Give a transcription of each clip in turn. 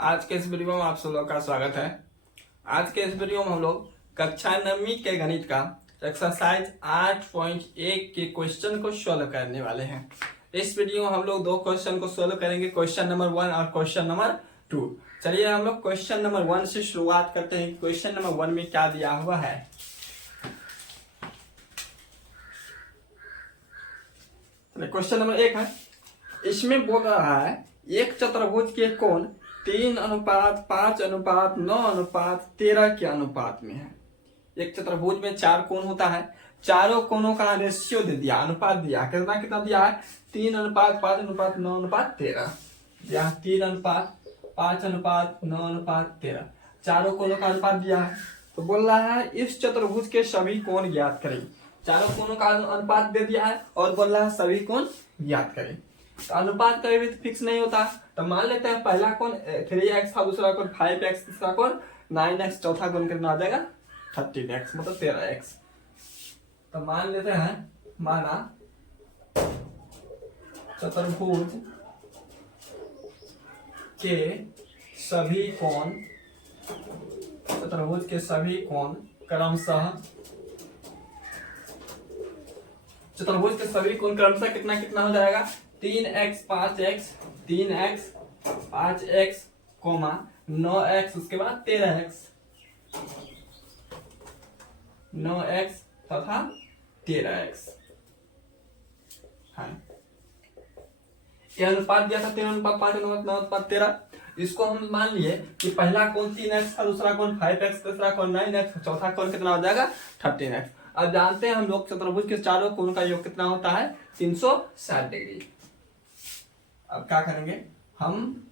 आज के इस वीडियो में आप सब लोग का स्वागत है। आज के इस वीडियो में हम लोग कक्षा 9वीं के गणित का एक्सरसाइज 8.1 के क्वेश्चन को सोल्व करने वाले हैं। इस वीडियो में हम लोग दो क्वेश्चन को सोल्व करेंगे, क्वेश्चन नंबर 1 और क्वेश्चन नंबर 2। चलिए हम लोग क्वेश्चन नंबर 1 से शुरुआत करते हैं। क्वेश्चन नंबर 1 में क्या दिया हुआ है। क्वेश्चन नंबर 1 है, इसमें बोल रहा है एक चतुर्भुज के कोण 3:5:9:13 के अनुपात में है। एक चतुर्भुज में 4 कोण होता है, चारों कोणों का रेशियो दे दिया, अनुपात दिया। कितना दिया है? 3:5:9:13 या 3:5:9:13 चारों कोणों का अनुपात दिया है। तो बोल रहा है इस चतुर्भुज के सभी कोण ज्ञात करें। चारों कोणों का अनुपात दे दिया है और बोल रहा है सभी कोण ज्ञात करें। तो अनुपात कभी भी फिक्स नहीं होता। तो मान लेते हैं पहला कोण 3x था, दूसरा कोण 5x, तीसरा कोण 9x, चौथा कोण कितना आ जाएगा 13x, मतलब 13x। तो मान लेते हैं, माना चतुर्भुज के सभी कोण क्रमशः कितना हो जाएगा 3x 5x 9x, उसके बाद 13x, 9x तथा 13x। हाँ, यह अनुपात दिया था 3:5:9:13। इसको हम मान लिए कि पहला कोण 3x था, दूसरा कोण 5x, तीसरा कोण 9x, चौथा कोण कितना हो जाएगा 13x। अब जानते हैं हम लोग चतुर्भुज के चारों कोण का योग कितना होता है 360 डिग्री। अब क्या करेंगे, हम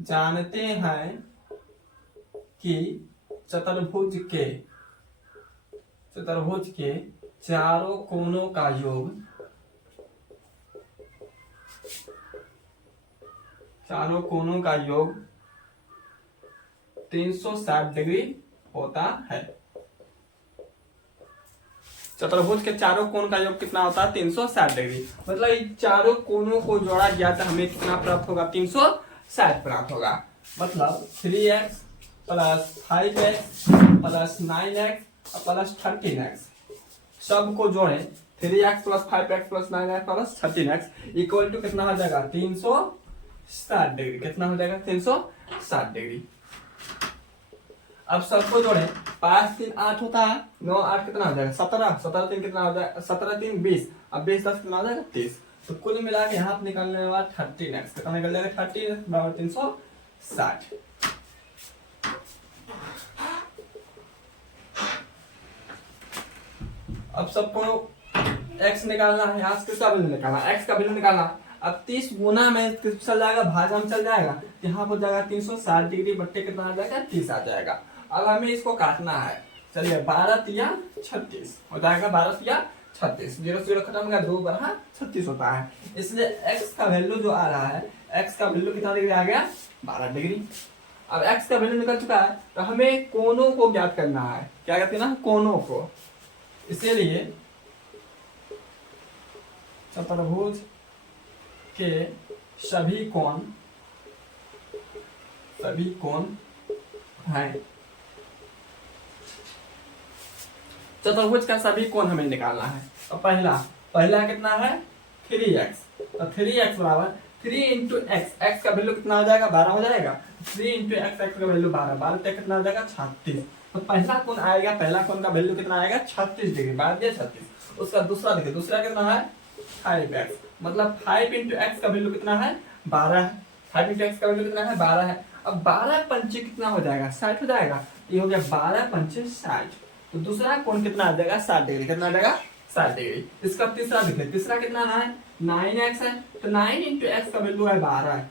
जानते हैं कि चतुर्भुज के चारों कोणों का योग 360 डिग्री होता है। चतुर्भुज के चारों कोण का योग कितना होता है 360 डिग्री। मतलब इन चारों कोणों को जोड़ा गया तो हमें कितना प्राप्त होगा 360 प्राप्त होगा। मतलब 3x plus 5x plus 9x plus 13x सबको जोड़े 3x plus 5x plus 9x plus 13x equal to कितना हो जाएगा 360 डिग्री। कितना हो जाएगा 360 डिग्री। अब सबको जोड़े 5 3 8 होता है, 9 8 कितना हो जाएगा 17, 17 3 कितना हो जाएगा 17 3 20, अब 20 10 कितना हो जाएगा 30। तो कुल मिला के यहाँ निकलने के बाद 13x कितना निकल जाएगा 13 बराबर 360। अब सबको x निकालना है, यहाँ से किसका वैल्यू निकालना, x का वैल्यू निकालना। अब 30 गुना में चल जाएगा, भागा में चल जाएगा, यहाँ पर जाएगा 360 डिग्री बट्टे कितना आ जाएगा 30 आ जाएगा। अब हमें इसको काटना है। चलिए 12 तिया 36 हो जाएगा, 12 तिया 36, 0 0 खत्म हो गया, 2 बराबर 36 होता है। इसलिए x का वैल्यू जो आ रहा है, x का वैल्यू कितना डिग्री आ गया 12 डिग्री। अब x का वैल्यू निकल चुका है तो हमें कोणों को ज्ञात करना है। क्या कहते हैं ना, कोणों को। इसीलिए चतुर्भुज के सभी कोण हैं। चतुर्भुज का सभी कोण हमें निकालना है। तो पहला कितना है 3x, तो 3x बराबर 3 इंटू x का वैल्यू कितना हो जाएगा 12 हो जाएगा। 3 इंटू x का वैल्यू 12, 12 तक कितना हो जाएगा 36। तो पहला कोण आएगा, पहला कोण का वैल्यू कितना आएगा 36 डिग्री, 12 दिया 36। उसका दूसरा देखिए, दूसरा कितना है 5x, मतलब 5 इंटू x का वैल्यू कितना है 12 है। 5 इंटू x का वैल्यू कितना है 12 है। अब 12 पंचे कितना हो जाएगा 60 हो जाएगा। ये हो गया 12 पंचे 60। तो दूसरा कोण कितना आ जाएगा 60 डिग्री, कितना आ जाएगा 60 डिग्री। इसका तीसरा देखिए, तीसरा कितना है 9x है, तो 9 इंटू x का वैल्यू है 12 है,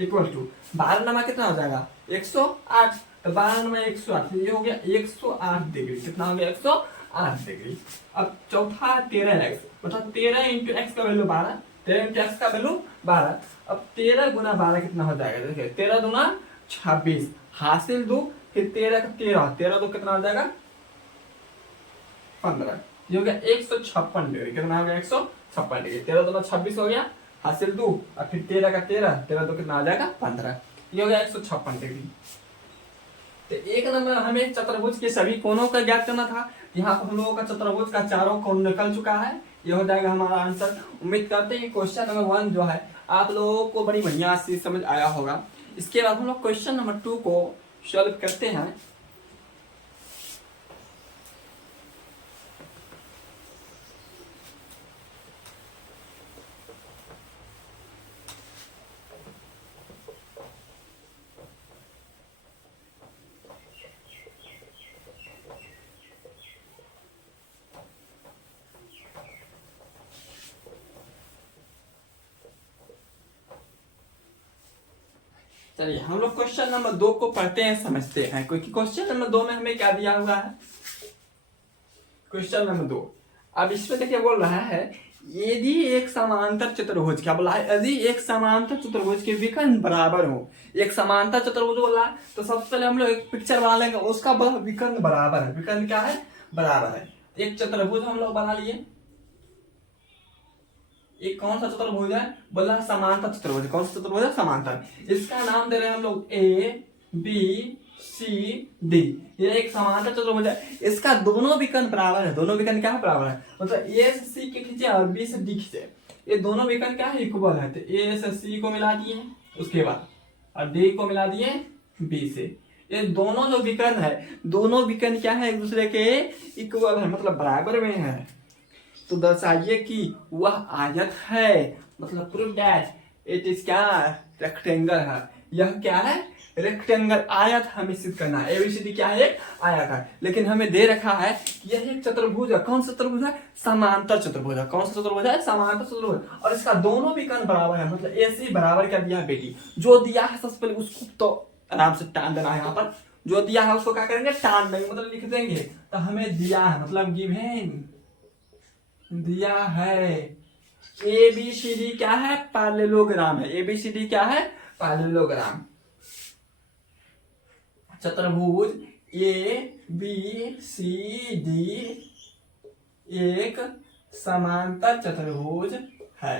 इक्वल टू 12 नमा कितना हो जाएगा 108, तो 12 नमा 108, ये हो गया 108 डिग्री। कितना हो गया 108 डिग्री। अब चौथा 13x, मतलब 13 इंटू x का वैल्यू 12, 13 इंटू x का वैल्यू 12। अब 13 गुना 12 कितना हो जाएगा, देखिए 13 दूना 26, हासिल 2, फिर 13 का 13 दो कितना हो जाएगा 15, ये हो गया 156 डिग्री। कितना हो गया 156 डिग्री। 13 दूना 26 हो गया, हासिल 2 और फिर 13 का 13, 13 2 कितना आ जाएगा 15। ये हो गया 156 डिग्री। तो एक नंबर हमें चतुर्भुज के सभी कोणों का ज्ञात करना था। यहाँ पर हम लोगों का चतुर्भुज का चारों कोण निकल चुका है। ये हो जाएगा हमारा आंसर। उम्मीद करते हैं कि क्वेश्चन नंबर 1 जो है आप लोगों को बड़ी बढ़िया से समझ आया होगा। इसके बाद हम लोग क्वेश्चन नंबर 2 को सॉल्व करते हैं। चलिए हम लोग क्वेश्चन नंबर 2 को पढ़ते हैं, समझते हैं। क्योंकि क्वेश्चन नंबर 2 में हमें क्या दिया हुआ है, क्वेश्चन नंबर 2 अब इसमें देखिए बोल रहा है यदि एक समांतर चतुर्भुज, क्या बोला है, यदि एक समांतर चतुर्भुज के विकर्ण बराबर हो। एक समांतर चतुर्भुज बोला है तो सबसे पहले हम लोग एक पिक्चर बना लेंगे, उसका विकर्ण बराबर है। विकर्ण क्या है, बराबर है। एक चतुर्भुज हम लोग बना लिए। एक कौन सा चतुर्भुज है, बोला समांतर चतुर्भुज। कौन सा चतुर्भुज है, समांतर। इसका नाम दे रहे हैं हम लोग ए बी सी डी। ये एक समांतर चतुर्भुज है। इसका दोनों विकर्ण बराबर है। दोनों विकर्ण क्या है, बराबर है। मतलब ए से सी के खींचे और बी से डी खींचे, ये दोनों विकर्ण क्या है, इक्वल है। तो ए से सी को मिला दिए, उसके बाद और डी को मिला दिए बी से। ये दोनों जो विकर्ण है, दोनों विकर्ण क्या है, एक दूसरे के इक्वल है, मतलब बराबर में है। तो दर्शाइए कि वह आयत है, मतलब प्रूव दैट इट इज क्या, रेक्टेंगल है। यह क्या है, रेक्टेंगल, आयत हमें सिद्ध करना है। एबीसीडी क्या है, एक आयत है। लेकिन हमें दे रखा है कि यह एक चतुर्भुज है। कौन सा चतुर्भुज है, समांतर चतुर्भुज है। कौन सा चतुर्भुज है, समांतर चतुर्भुज। और इसका दोनों विकर्ण बराबर है, मतलब ए सी बराबर क्या दिया है, बेटी जो दिया है सबसे पहले उसको तो आराम से टान देना है। यहाँ पर जो दिया है उसको क्या करेंगे, टान देंगे, मतलब लिख देंगे। तो हमें दिया है, मतलब गिवन दिया है। ए बी सी डी क्या है, पैरेललोग्राम है। एबीसीडी क्या है, पैरेललोग्राम। चतुर्भुज ए बी सी डी एक समांतर चतुर्भुज है।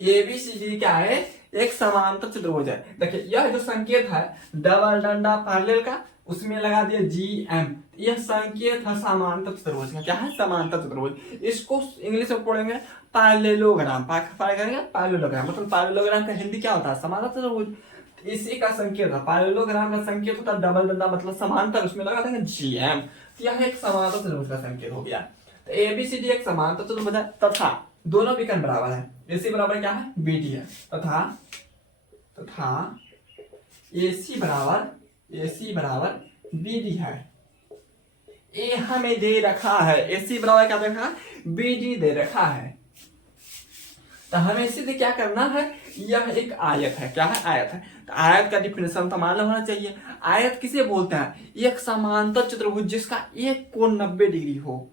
ए बी सी डी क्या है, एक समांतर चतुर्भुज है। देखिए यह जो संकेत है डबल डंडा पैरेलल का, उसमें लगा दिया जी एम। यह संकेत है समांतर चतुर्भुज का। क्या है, समांतर चतुर्भुज। इसको इंग्लिश में पढ़ेंगे पैरेललोग्राम। पैरेललोग्राम मतलब पैरेललोग्राम का हिंदी क्या होता है, समांतर चतुर्भुज। इसी का संकेत है, पैरेललोग्राम का संकेत होता है डबल डंडा, मतलब समांतर, उसमें लगा देंगे जी एम। तो यह एक समांतर चतुर्भुज का संकेत हो गया। तो एबीसीडी एक समांतर चतुर्भुज है तथा दोनों विकर्ण बराबर है। एसी बराबर क्या है, बीडी है। तथा एसी बराबर बीडी है। ए हमें दे रखा है, एसी बराबर क्या दे रखा है, बीडी दे रखा है। तो हमें सिद्ध क्या करना है, यह एक आयत है। क्या है, आयत है। तो आयत का डिफिनेशन तो मालूम होना चाहिए। आयत किसे बोलते हैं, एक समांतर चतुर्भुज जिसका एक कोण 90 डिग्री हो।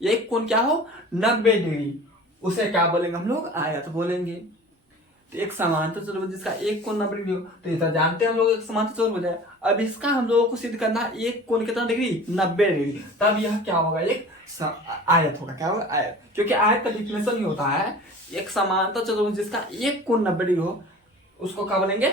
एक कोण क्या हो, 90 डिग्री, उसे क्या बोलेंगे हम लोग, आयत बोलेंगे। तो एक समांतर चतुर्भुज जिसका एक कोण 90 डिग्री हो, तो इतना जानते हैं हम लोग एक समांतर चतुर्भुज है। अब इसका हम लोगों को सिद्ध करना है एक कोण कितना डिग्री, 90 डिग्री। तब यह क्या होगा, एक आयत होगा। क्या होगा, आयत। क्योंकि आयत का डिफिनेशन ही होता है एक समांतर चतुर्भुज जिसका एक कोण 90 डिग्री हो, उसको क्या बोलेंगे,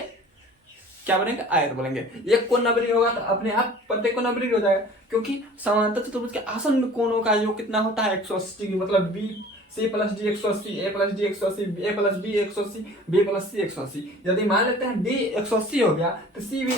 क्या बोलेंगे, आयत बोलेंगे। एक कोण 90 डिग्री होगा तो अपने आप प्रत्येक कोण 90 डिग्री हो जाएगा। क्योंकि समांतर चतुर्भुज के आसन्न कोणों का योग कितना होता है, 180 डिग्री। मतलब बी सी प्लस डी 180, ए प्लस डी 180, ए प्लस बी 180, बी प्लस सी 180। यदि मान लेते हैं डी 180 हो गया तो सी भी,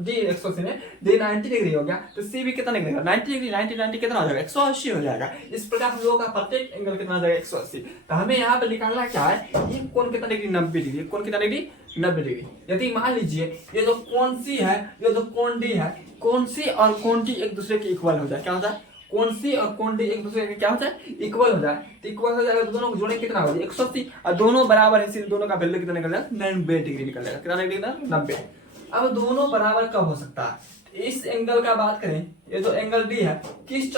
डी 180 में डी 90 डिग्री हो गया तो सी भी कितना डिग्री, 90 डिग्री। 90 कितना हो जाएगा, 180 हो जाएगा। इस प्रकार हम लोगों का प्रत्येक एंगल कितना हो जाएगा, 180। तो हमें यहाँ पे निकालना क्या है, एक कोण कितना डिग्री, 90 डिग्री। कोण कितना डिग्री, 90 डिग्री। यदि मान लीजिए ये जो कोण सी है, ये जो कोण डी है, कोण सी और कोण डी एक दूसरे के इक्वल हो जाए। क्या होता है, कोण सी और कोण डी एक दूसरे के क्या होता है, इक्वल हो जाए। तो इक्वल हो जाएगा तो दोनों को जोड़ेंगे कितना हो जाएगा, 180। और दोनों बराबर है इसलिए दोनों का वैल्यू कितना निकल जाएगा, 90 डिग्री निकल जाएगा। कितना डिग्री, 90। अब दोनों बराबर कब हो सकता है, इस एंगल का बात करें, ये जो एंगल डी है किस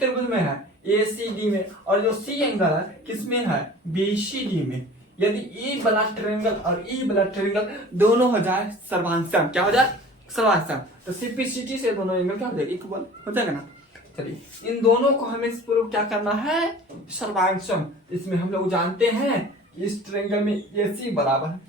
त्रिभुज में है, एसीडी में। और जो सी एंगल है किस में है, बीसीडी में। यदि ई वाला ट्रायंगल और ई वाला ट्रायंगल दोनों हो जाए सर्वांशम, क्या हो जाए, सर्वांशम, तो सीपीसीटी से दोनों एंगल क्या हो जाएगा, इक्वल हो जाएगा ना। चलिए इन दोनों को हमें प्रूव क्या करना है, सर्वांशम। इसमें हम लोग जानते हैं इस ट्रायंगल में AC बराबर है,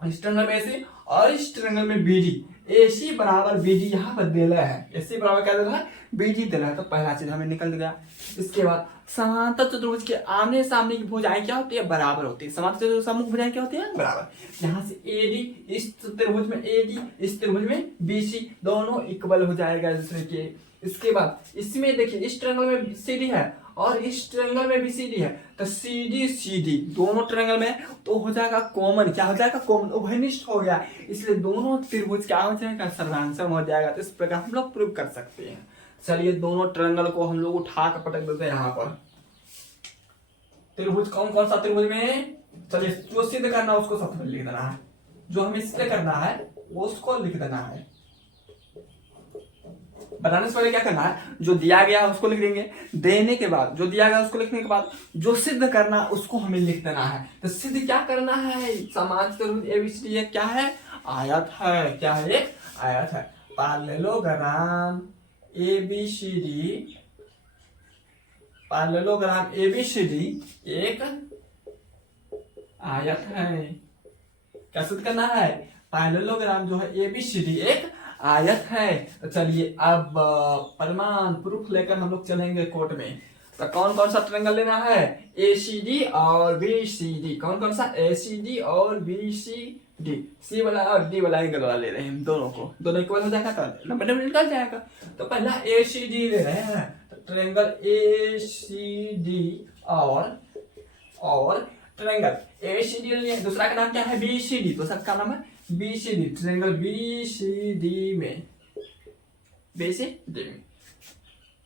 इस ट्रायंगल में AC और इस ट्रायंगल में BD, AC बराबर BD यहाँ पर देना है, AC बराबर क्या देना है, BD देना है। तो पहला चीज हमें निकल गया। इसके बाद समांतर चतुर्भुज के आमने सामने की भुजाएं क्या होती है, बराबर होती है। समांतर चतुर्भुज सम्मुख भुजाएं क्या होती है, बराबर। यहाँ से AD, इस त्रिभुज में AD, इस त्रिभुज में BC, दोनों इक्वल हो जाएगा दूसरे के। इसके बाद इसमें देखिए इस ट्रायंगल में CD है और इस ट्रायंगल में भी CD है, तो CD दोनों ट्रायंगल में तो हो जाएगा कॉमन, क्या हो जाएगा, कॉमन, उभयनिष्ठ हो गया। इसलिए दोनों त्रिभुज क्या हो जाएगा, सर्वांगसम हो जाएगा। तो इस प्रकार हम लोग प्रूव कर सकते हैं। चलिए दोनों ट्रायंगल को हम लोग उठा कर पटक देते हैं यहाँ पर। त्रिभुज कौन कौन सा त्रिभुज में, चलिए जो सिद्ध करना है उसको सबसे लिख देना है, जो हमें सिद्ध करना है उसको लिख देना है। बनाने से पहले क्या करना है, जो दिया गया है उसको लिख देंगे, देने के बाद जो दिया गया उसको लिखने के बाद जो सिद्ध करना उसको हमें लिख देना है। तो सिद्ध क्या करना है, समांतर त्रिभुज ABCD क्या है, आयत है। क्या है, एक आयत है। पैरेललोग्राम ABCD एक आयत है। क्या सिद्ध करना है, पैरेललोग्राम जो है ABCD एक आयत है। तो चलिए अब प्रमाण प्रूफ लेकर हम लोग चलेंगे कोर्ट में। तो कौन कौन सा ट्रायंगल लेना है, ACD और BCD, कौन कौन सा, ACD और BCD, C वाला और D वाला एंगल वाला ले रहे हैं हम दोनों को, दोनों इक्वल हो जाएगा तो नंबर निकल जाएगा। तो पहला ACD ले रहे हैं, तो ट्रायंगल ACD और ट्रायंगल ACD ले, दूसरा का नाम क्या है, BCD, दूसरा का नाम है BCD, ट्रायंगल BCD में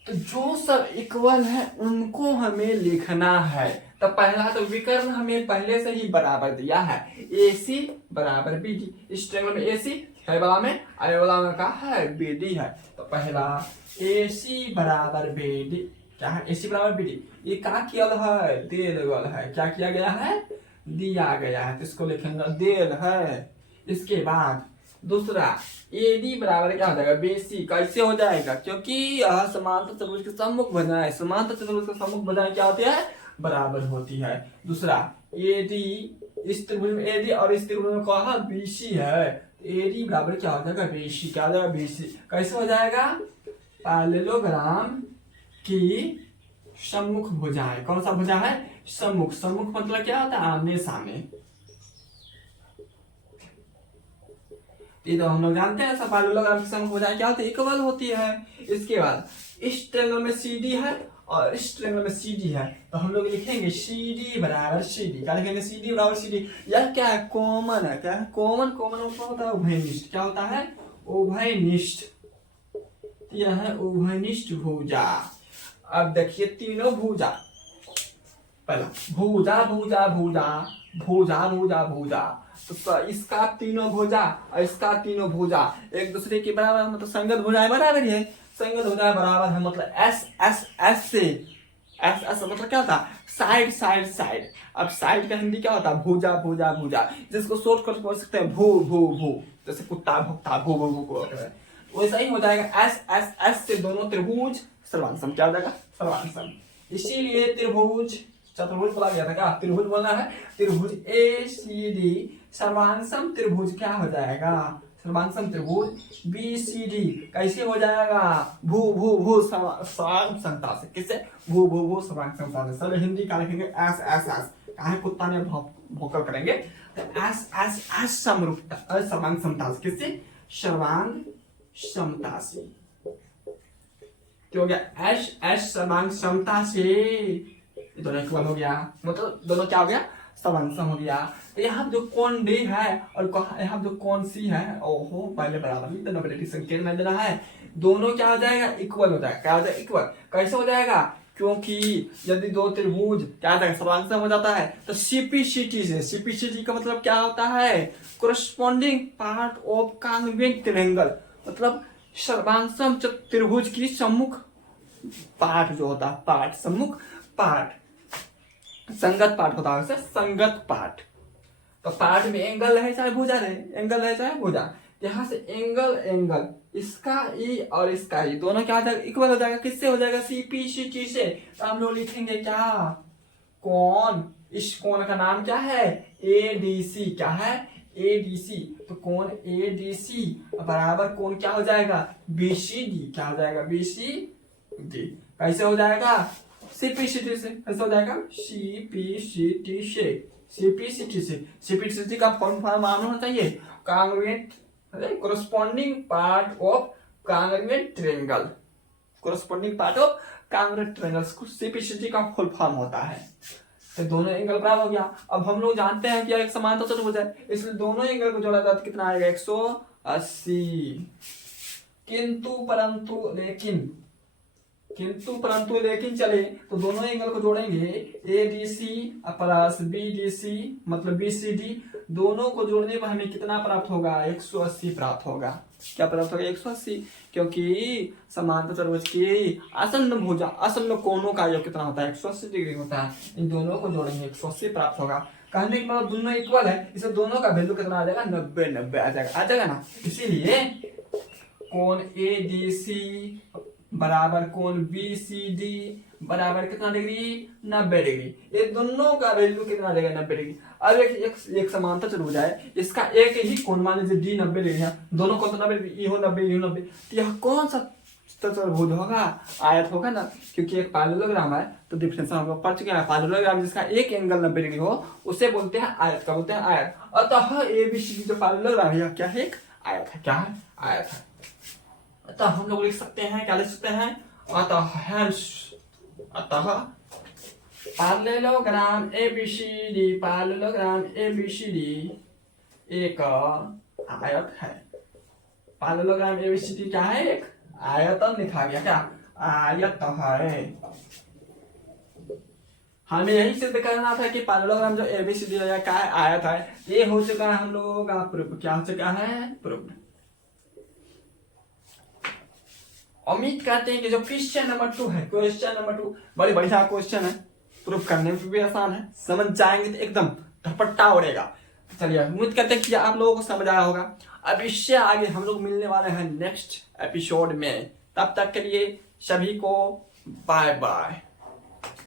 तो जो सब इक्वल है उनको हमें लिखना है। तो पहला तो विकर्ण हमें पहले से ही बराबर दिया है, AC बराबर BD, इस ट्रायंगल में AC है वाला में, आय वाला में क्या है, BD है। तो पहला AC बराबर BD, क्या है, AC बराबर BD, ये क्या किया है, दिया गया है। क्या किया गया है, दिया गया है, तो इसको लिखेंगे देल है। इसके बाद दूसरा AD बराबर क्या हो जाएगा, BC, कैसे हो जाएगा, क्योंकि यह समांतर चतुर्भुज के सम्मुख भुजाएं, समांतर चतुर्भुज के सम्मुख भुजाएं क्या होती है, बराबर होती है। दूसरा AD, इस त्रिभुज में AD और इस त्रिभुज में कहा BC है, तो AD बराबर क्या हो जाएगा, BC, क्या हो जाएगा, BC, कैसे हो जाएगा, पैरेललोग्राम की सम्मुख भुजाएं, कौन सा भुजा है, सम्मुख, सम्मुख मतलब क्या होता है, आमने सामने। ये तो हम लोग जानते हैं, सब पैरेललोग्राम की सम्मुख भुजाएं क्या होती है, इक्वल होती है। इसके बाद इस ट्रायंगल में CD है और इस ट्रायंगल में CD है, तो हम लोग लिखेंगे CD बराबर CD, क्या लिखेंगे, CD बराबर CD। यह क्या है, कॉमन है, क्या है, कॉमन, कॉमन मतलब होता है उभयनिष्ठ, क्या होता है, उभयनिष्ठ, यह है उभयनिष्ठ भुजा। अब देखिए तीनों भुजा, पहला भुजा भुजा भुजा भुजा भुजा भुजा, तो इसका तीनों भुजा और इसका तीनों भुजा एक दूसरे के बराबर, मतलब संगत भुजाएं बराबर है, संगत भुजाएं बराबर है, मतलब S से S मतलब क्या होता है, साइड साइड साइड। अब साइड का हिंदी क्या होता है, भुजा भुजा भुजा, जिसको शॉर्ट कर बोल सकते हैं भू भू भू, जैसे कुत्ता भुगता भू भू भू, वैसा ही हो जाएगा। S से दोनों त्रिभुज सर्वांगसम, क्या हो जाएगा, सर्वांगसम। इसीलिए त्रिभुज, चतुर्भुज बोला गया था, क्या त्रिभुज बोलना है, त्रिभुज ACD सर्वांगसम त्रिभुज क्या हो जाएगा, सर्वांगसम त्रिभुज BCD, कैसे हो जाएगा, भू भू भू सर्वांगसमता से, किससे, भू भू भू सर्वांगसमता से। चलो हिंदी का लिखेंगे S कहा कुत्ता ने भौंकल करेंगे, तो S समरूपता, सर्वांगसमता से, किससे, सर्वांग समता से, क्या हो गया, S सर्वांग समता से, दोनों इक्वल हो गया, मतलब दोनों क्या हो गया, सर्वांगसम हो गया। तो यहाँ जो कोण D है और यहाँ जो कोण C है, ओहो पहले बराबर नहीं देना, बराबर संकेत में देना है, दोनों क्या हो जाएगा, इक्वल हो जाएगा। क्या हो जाएगा, इक्वल, कैसे हो जाएगा, क्योंकि यदि दो त्रिभुज क्या हो जाएगा, सर्वांगसम हो जाता है, तो CPCT से, CPCT का मतलब क्या होता है, corresponding part of convex triangle, मतलब सर्वांगसम त्रिभुज की सम्मुख पार्ट जो होता है, पार्ट, सम्मुख पार्ट, संगत पार्ट होता है वैसे, संगत पार्ट। तो पार्ट में एंगल रहे चाहे भुजा रहे, एंगल रहे चाहे भुजा, यहाँ से एंगल इसका E और इसका E दोनों क्या हो जाएगा, इक्वल हो जाएगा, किससे हो जाएगा, CPCT से। तो हम लोग लिखेंगे क्या, कोण इस कोण का नाम क्या है? ADC। क्या है? ADC। तो कोण ADC बराबर कोण क्या हो जाएगा? BCD। क्या हो जाएगा? BCD। कैसे हो जाएगा? CPCT से। कैसे हो जाएगा? CPCT से। CPCT से। CPCT का फॉर्मूला मालूम होना चाहिए, congruent corresponding part of congruent triangle। corresponding part of congruent triangle CPCT का फुल फॉर्म होता है। तो दोनों एंगल बराबर हो गया। अब हम लोग जानते हैं कि एक समांतर चतुर्भुज है, इसलिए दोनों एंगल को जोड़ा जाए तो कितना आएगा? 180। किंतु परंतु लेकिन चले तो दोनों एंगल को जोड़ेंगे, ADC प्लस BDC मतलब BCD, दोनों को जोड़ने पर हमें कितना प्राप्त होगा? 180 प्राप्त होगा। क्या प्राप्त होगा? 180। क्योंकि समांतर चतुर्भुज की आसन्न कोणों का योग कितना होता है? 180 डिग्री होता है। इन दोनों को जोड़ेंगे 180 प्राप्त होगा। कहने के मतलब दोनों इक्वल है, इसलिए दोनों का वैल्यू कितना आ जाएगा? 90 आ जाएगा ना। इसीलिए कोण ADC बराबर कोण BCD बराबर कितना डिग्री? 90 डिग्री। ये दोनों का वैल्यू कितना आ जाएगा? 90 डिग्री। अब एक समांतर चतुर्भुज है, इसका एक ही कोण मान लीजिए D 90 डिग्री है, दोनों कोण तो 90 डिग्री, ये हो 90, ये हो 90, तो यह कौन सा चतुर्भुज होगा? आयत होगा ना, क्योंकि एक पैरेललोग्राम है तो डिफरेंशियल हम लोग पढ़ चुके हैं। पैरेललोग्राम जिसका एक एंगल 90 डिग्री हो उसे बोलते हैं आयत। का बोलते हैं आयत। अतः ABCD जो पैरेललोग्राम है क्या है? एक आयत है। क्या है? आयत है। अतः हम लोग लिख सकते हैं, क्या लिख सकते हैं? अतः पैरेललोग्राम ABCD एक आयत है। पैरेललोग्राम ABCD क्या है? एक आयतन लिखा गया। क्या? आयत है। हमें यही सिद्ध करना था कि पैरेललोग्राम जो ABCD है क्या है? आयत है। ये हो चुका है हम लोगों का प्रूफ। क्या हो चुका है? प्रूफ। उम्मीद करते हैं कि जो क्वेश्चन नंबर 2 है, क्वेश्चन नंबर 2 बड़ी बढ़िया क्वेश्चन है, प्रूफ करने में भी आसान है, समझ जाएंगे तो एकदम धपट्टा उड़ेगा। चलिए उम्मीद करते हैं कि आप लोगों को समझ आया होगा। अब इससे आगे हम लोग मिलने वाले हैं नेक्स्ट एपिसोड में। तब तक के लिए सभी को बाय बाय।